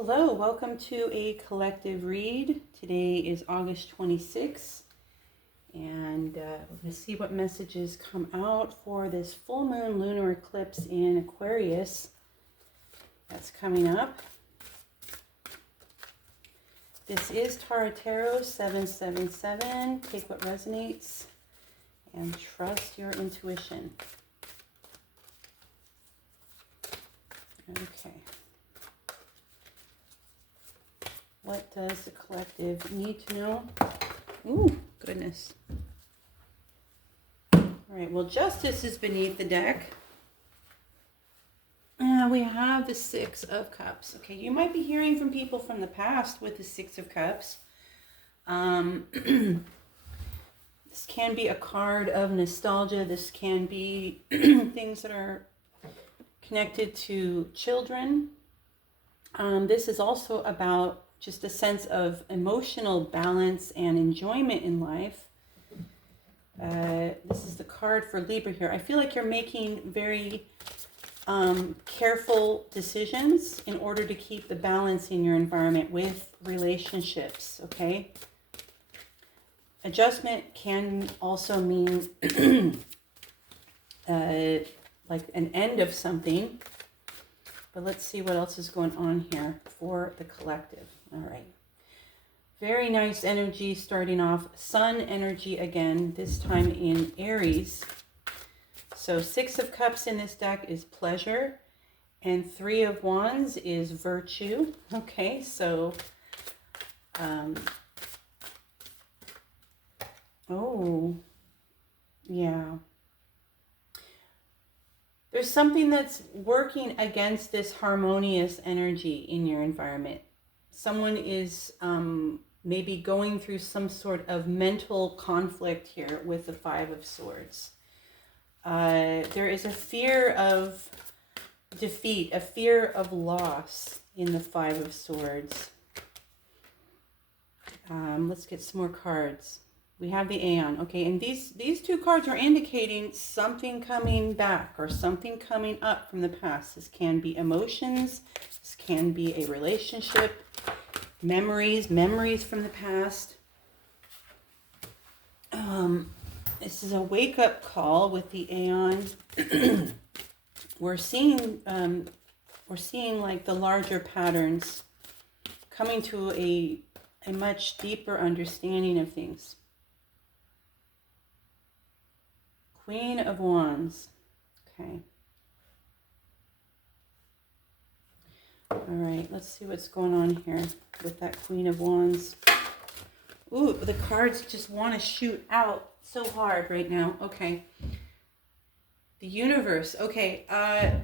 Hello, welcome to a collective read. Today is August 26th, and we're going to see what messages come out for this full moon lunar eclipse in Aquarius that's coming up. This is Tarot 777. Take what resonates and trust your intuition. Okay. What does the collective need to know? Ooh, goodness. All right, well, justice is beneath the deck. We have the Six of Cups. Okay, you might be hearing from people from the past with the Six of Cups. This can be a card of nostalgia. This can be things that are connected to children. This is also about just a sense of emotional balance and enjoyment in life. This is the card for Libra here. I feel like you're making very careful decisions in order to keep the balance in your environment with relationships, okay? Adjustment can also mean like an end of something. But let's see what else is going on here for the collective. All right. Very nice energy starting off. Sun energy again, this time in Aries. So Six of Cups in this deck is pleasure. And Three of Wands is virtue. Okay, so... oh, yeah. There's something that's working against this harmonious energy in your environment. Someone is maybe going through some sort of mental conflict here with the Five of Swords. There is a fear of defeat, a fear of loss in the Five of Swords. Let's get some more cards. We have the Aeon. Okay, and these two cards are indicating something coming back or something coming up from the past. This can be emotions. This can be a relationship. Memories from the past. This is a wake-up call with the Aeon. We're seeing like the larger patterns coming to a much deeper understanding of things. Queen of Wands. Okay. All right, let's see what's going on here with that Queen of Wands. Ooh, the cards just want to shoot out so hard right now. Okay. The universe. Okay. Okay.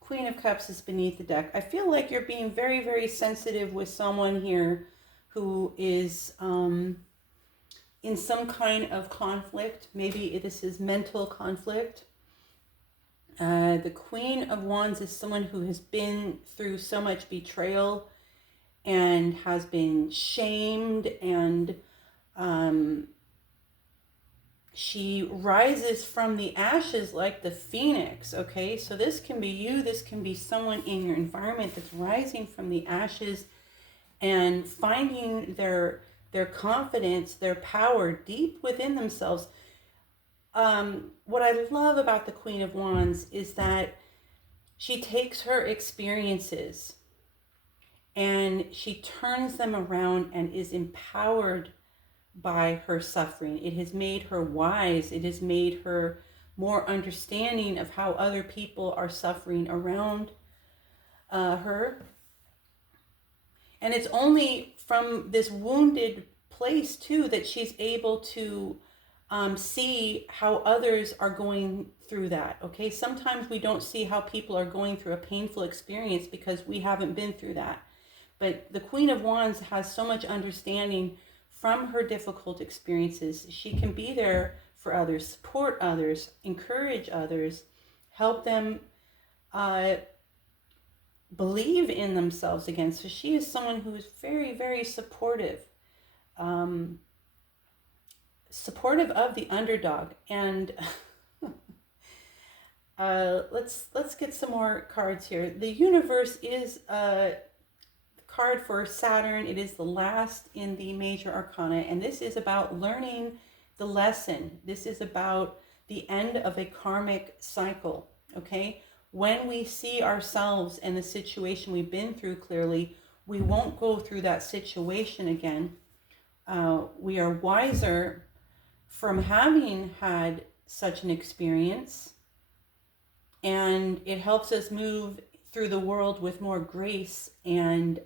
Queen of Cups is beneath the deck. I feel like you're being very, very sensitive with someone here who is in some kind of conflict. Maybe this is mental conflict. The Queen of Wands is someone who has been through so much betrayal and has been shamed, and she rises from the ashes like the phoenix, okay? So this can be you, this can be someone in your environment that's rising from the ashes and finding their confidence, their power deep within themselves. What I love about the Queen of Wands is that she takes her experiences and she turns them around and is empowered by her suffering. It has made her wise. It has made her more understanding of how other people are suffering around her. And it's only from this wounded place, too, that she's able to see how others are going through that, okay? Sometimes we don't see how people are going through a painful experience because we haven't been through that. But the Queen of Wands has so much understanding from her difficult experiences. She can be there for others, support others, encourage others, help them believe in themselves again. So she is someone who is very, very supportive. Supportive of the underdog. And, you know, I feel like you're being very sensitive with someone here who is in some kind of conflict. Maybe this is mental conflict. Let's get some more cards here. The universe is a card for Saturn. It is the last in the major arcana, and this is about learning the lesson. This is about the end of a karmic cycle. Okay, when we see ourselves and the situation we've been through clearly, we won't go through that situation again. We are wiser from having had such an experience, and it helps us move through the world with more grace and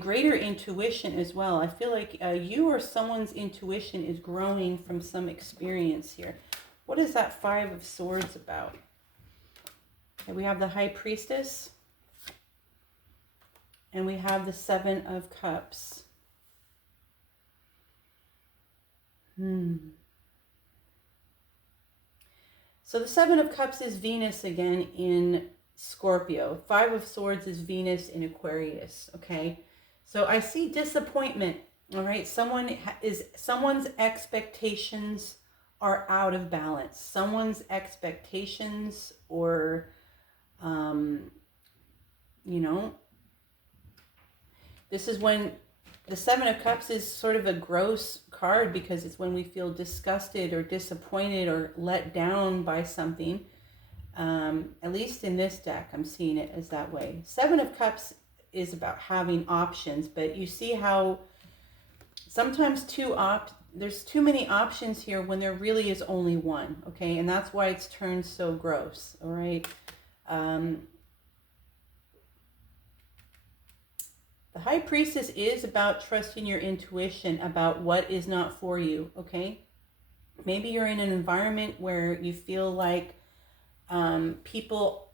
greater intuition as well. I feel like you or someone's intuition is growing from some experience here. What is that Five of Swords about? Okay, we have the High Priestess, and we have the Seven of Cups. So the Seven of Cups is Venus again in Scorpio. Five of Swords is Venus in Aquarius, okay? So I see disappointment, all right? Someone's expectations are out of balance. Someone's expectations or, this is when the Seven of Cups is sort of a gross card because it's when we feel disgusted or disappointed or let down by something. At least in this deck, I'm seeing it as that way. Seven of Cups is about having options, but you see how sometimes there's too many options here when there really is only one, okay? And that's why it's turned so gross, all right? The High Priestess is about trusting your intuition about what is not for you, okay? Maybe you're in an environment where you feel like people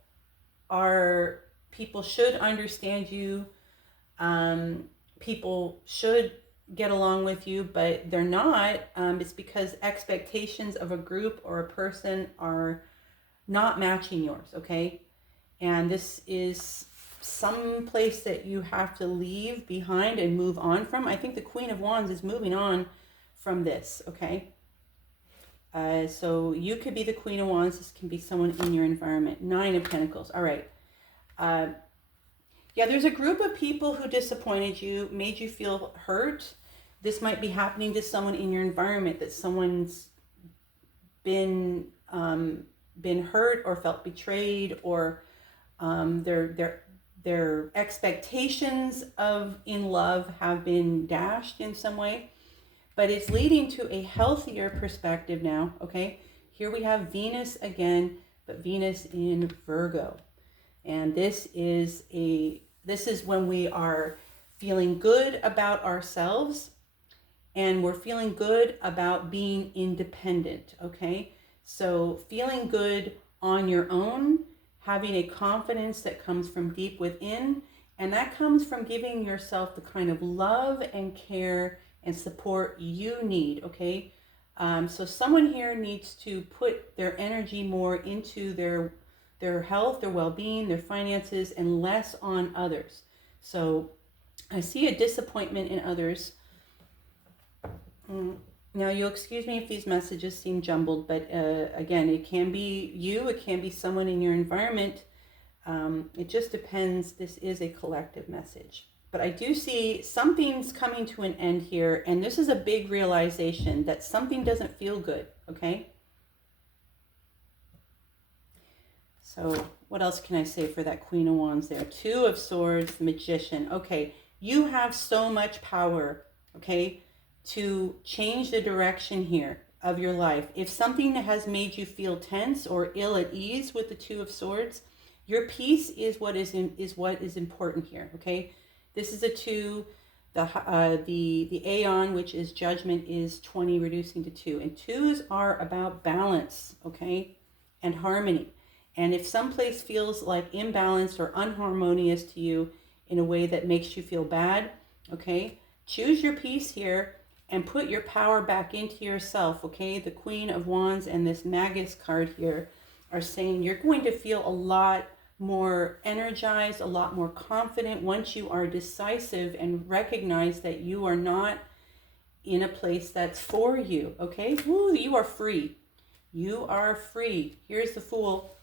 should understand you, people should get along with you, but they're not. It's because expectations of a group or a person are not matching yours, okay? And this is some place that you have to leave behind and move on from. I think the Queen of Wands is moving on from this, okay? So you could be the Queen of Wands. This can be someone in your environment. Nine of Pentacles. All right. Yeah, there's a group of people who disappointed you, made you feel hurt. This might be happening to someone in your environment, that someone's been hurt or felt betrayed, or their expectations in love have been dashed in some way. But it's leading to a healthier perspective now, okay? Here we have Venus again, but Venus in Virgo. And this is when we are feeling good about ourselves and we're feeling good about being independent, okay? So feeling good on your own, having a confidence that comes from deep within, and that comes from giving yourself the kind of love and care and support you need, okay? So someone here needs to put their energy more into their health, their well-being, their finances, and less on others. So I see a disappointment in others. Now, you'll excuse me if these messages seem jumbled, but again, it can be you, it can be someone in your environment. It just depends. This is a collective message. But I do see something's coming to an end here, and this is a big realization that something doesn't feel good, okay? So what else can I say for that Queen of Wands there? Two of Swords, Magician. Okay, you have so much power, okay, to change the direction here of your life. If something has made you feel tense or ill at ease with the Two of Swords, your peace is what is important here, okay? This is a 2. The Aeon, which is judgment, is 20, reducing to 2. And 2s are about balance, okay, and harmony. And if someplace feels like imbalanced or unharmonious to you in a way that makes you feel bad, okay, choose your peace here and put your power back into yourself, okay? The Queen of Wands and this Magus card here are saying you're going to feel a lot more energized, a lot more confident once you are decisive and recognize that you are not in a place that's for you, okay? Woo, you are free. You are free. Here's the Fool.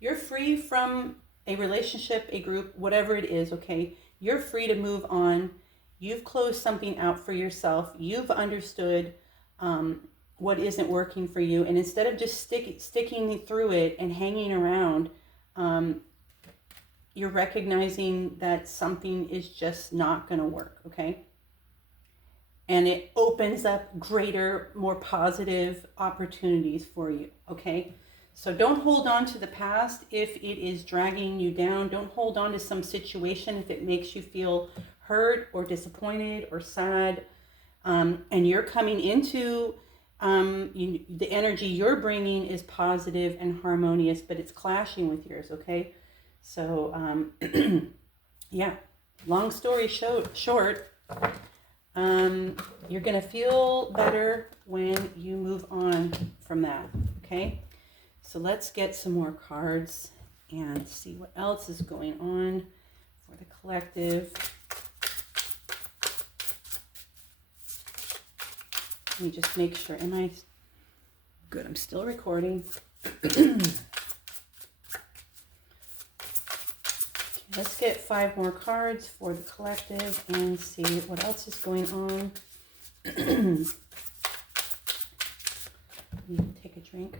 You're free from a relationship, a group, whatever it is, okay? You're free to move on. You've closed something out for yourself. You've understood what isn't working for you. And instead of just sticking through it and hanging around, you're recognizing that something is just not going to work, okay? And it opens up greater, more positive opportunities for you, okay? So don't hold on to the past if it is dragging you down. Don't hold on to some situation if it makes you feel hurt or disappointed or sad. And you're coming into the energy you're bringing is positive and harmonious, but it's clashing with yours, okay? So, yeah, long story short, you're going to feel better when you move on from that, okay? So let's get some more cards and see what else is going on for the collective. Let me just make sure. Am I good? I'm still recording. Let's get 5 more cards for the collective and see what else is going on. Let me take a drink.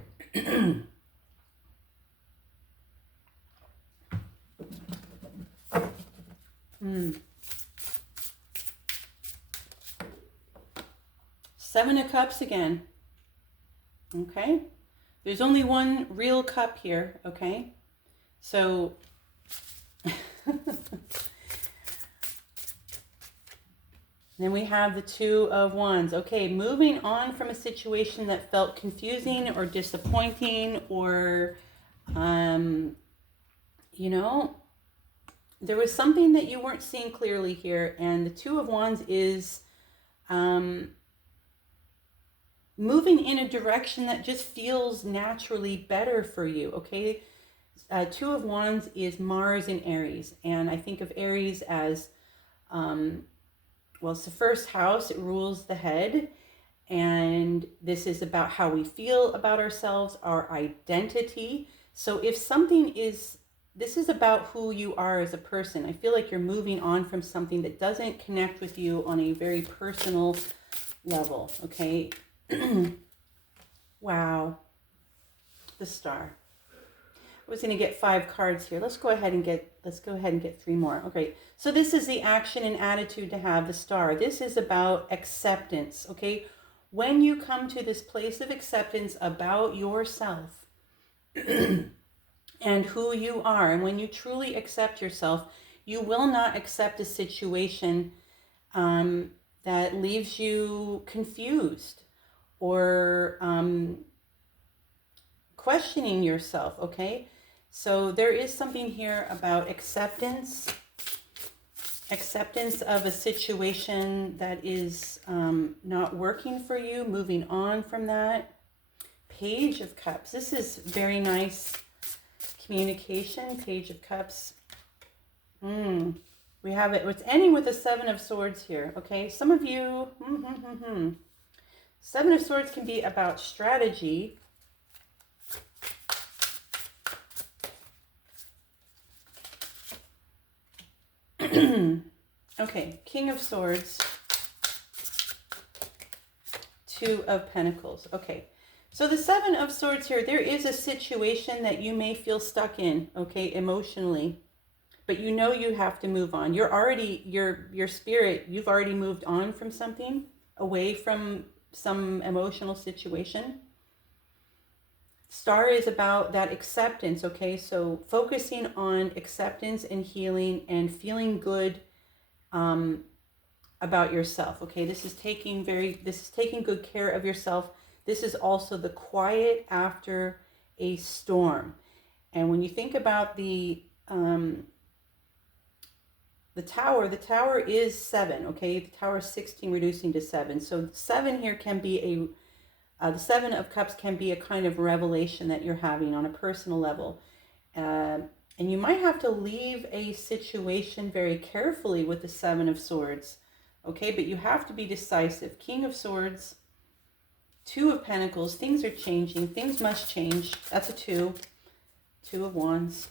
Seven of Cups again. Okay. There's only one real cup here. Okay. So then we have the Two of Wands. Okay, moving on from a situation that felt confusing or disappointing or, you know, there was something that you weren't seeing clearly here. And the Two of Wands is moving in a direction that just feels naturally better for you, okay? Two of Wands is Mars in Aries. And I think of Aries as, well, it's the first house. It rules the head. And this is about how we feel about ourselves, our identity. So if something is, this is about who you are as a person. I feel like you're moving on from something that doesn't connect with you on a very personal level, okay? Wow. The Star. I was going to get 5 cards here. Let's go ahead and get 3 more. Okay. So this is the action and attitude to have, the Star. This is about acceptance, okay? When you come to this place of acceptance about yourself and who you are, and when you truly accept yourself, you will not accept a situation that leaves you confused or questioning yourself, okay? So there is something here about acceptance of a situation that is not working for you, moving on from that. Page of Cups. This is very nice communication. Page of Cups. We have it. It's ending with the Seven of Swords here, okay? Some of you, Seven of Swords can be about strategy. Okay, King of Swords, Two of Pentacles. Okay, so the Seven of Swords here, there is a situation that you may feel stuck in, okay, emotionally, but you know you have to move on. You're already, your spirit, you've already moved on from something, away from some emotional situation. Star is about that acceptance, okay? So focusing on acceptance and healing and feeling good about yourself, okay? This is taking good care of yourself. This is also the quiet after a storm. And when you think about the tower is 7, okay? The tower is 16 reducing to 7. So 7 here can be the Seven of Cups can be a kind of revelation that you're having on a personal level. And you might have to leave a situation very carefully with the Seven of Swords. okay? But you have to be decisive. King of Swords, Two of Pentacles, things are changing. Things must change. That's a 2. 2 of Wands.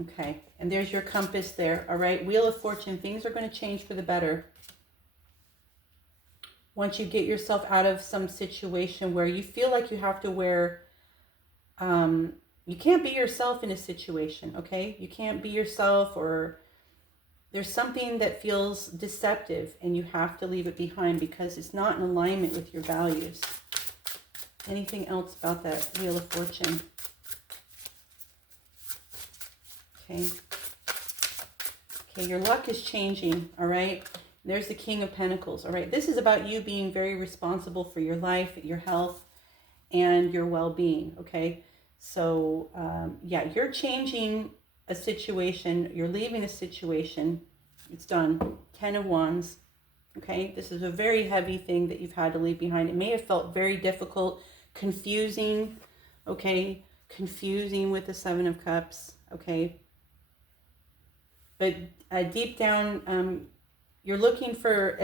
Okay, and there's your compass there, all right? Wheel of Fortune, things are going to change for the better. Once you get yourself out of some situation where you feel like you have to wear, you can't be yourself in a situation, okay? You can't be yourself, or there's something that feels deceptive and you have to leave it behind because it's not in alignment with your values. Anything else about that Wheel of Fortune? Okay. Okay, your luck is changing, all right? There's the King of Pentacles, all right? This is about you being very responsible for your life, your health, and your well-being, okay? So, yeah, you're changing a situation. You're leaving a situation. It's done. 10 of Wands, okay? This is a very heavy thing that you've had to leave behind. It may have felt very difficult, confusing, okay? Confusing with the 7 of Cups, okay? But deep down, you're looking for,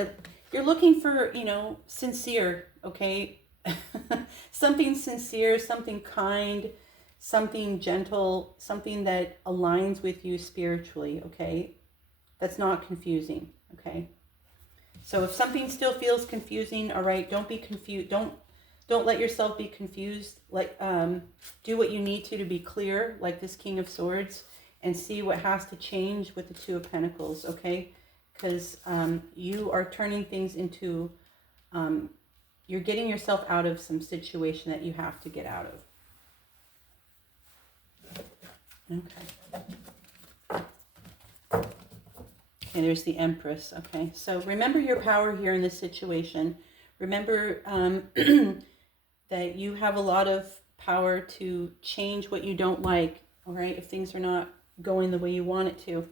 you know, sincere, okay? Something sincere, something kind, something gentle, something that aligns with you spiritually, okay? That's not confusing, okay? So if something still feels confusing, all right, don't be confused. Don't let yourself be confused. Like, do what you need to be clear, like this King of Swords, and see what has to change with the 2 of Pentacles, okay? Because you are turning things into, you're getting yourself out of some situation that you have to get out of. Okay. Okay, there's the Empress, okay? So remember your power here in this situation. Remember that you have a lot of power to change what you don't like, all right? If things are not going the way you want it to.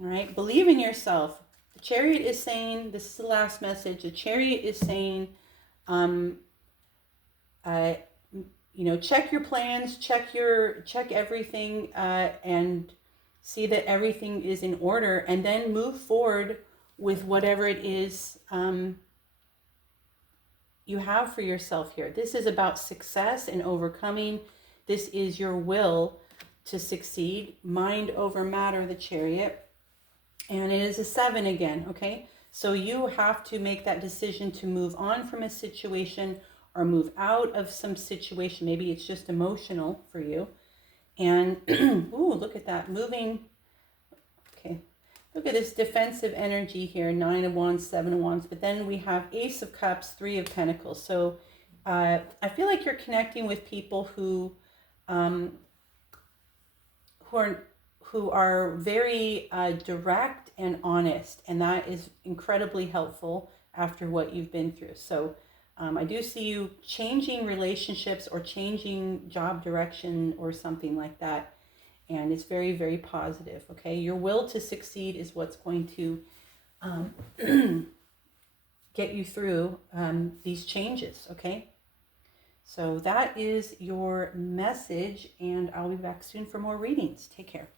All right, believe in yourself. The Chariot is saying, this is the last message, the Chariot is saying, you know, check your plans, check everything, and see that everything is in order, and then move forward with whatever it is you have for yourself here. This is about success and overcoming. This is your will to succeed. Mind over matter, the Chariot. And it is a 7 again, okay? So you have to make that decision to move on from a situation or move out of some situation. Maybe it's just emotional for you. And, ooh, look at that, moving. Okay, look at this defensive energy here, 9 of Wands, 7 of Wands. But then we have Ace of Cups, 3 of Pentacles. So I feel like you're connecting with people who are very direct and honest, and that is incredibly helpful after what you've been through. So I do see you changing relationships or changing job direction or something like that, and it's very, very positive, okay? Your will to succeed is what's going to get you through these changes, okay? So that is your message, and I'll be back soon for more readings. Take care.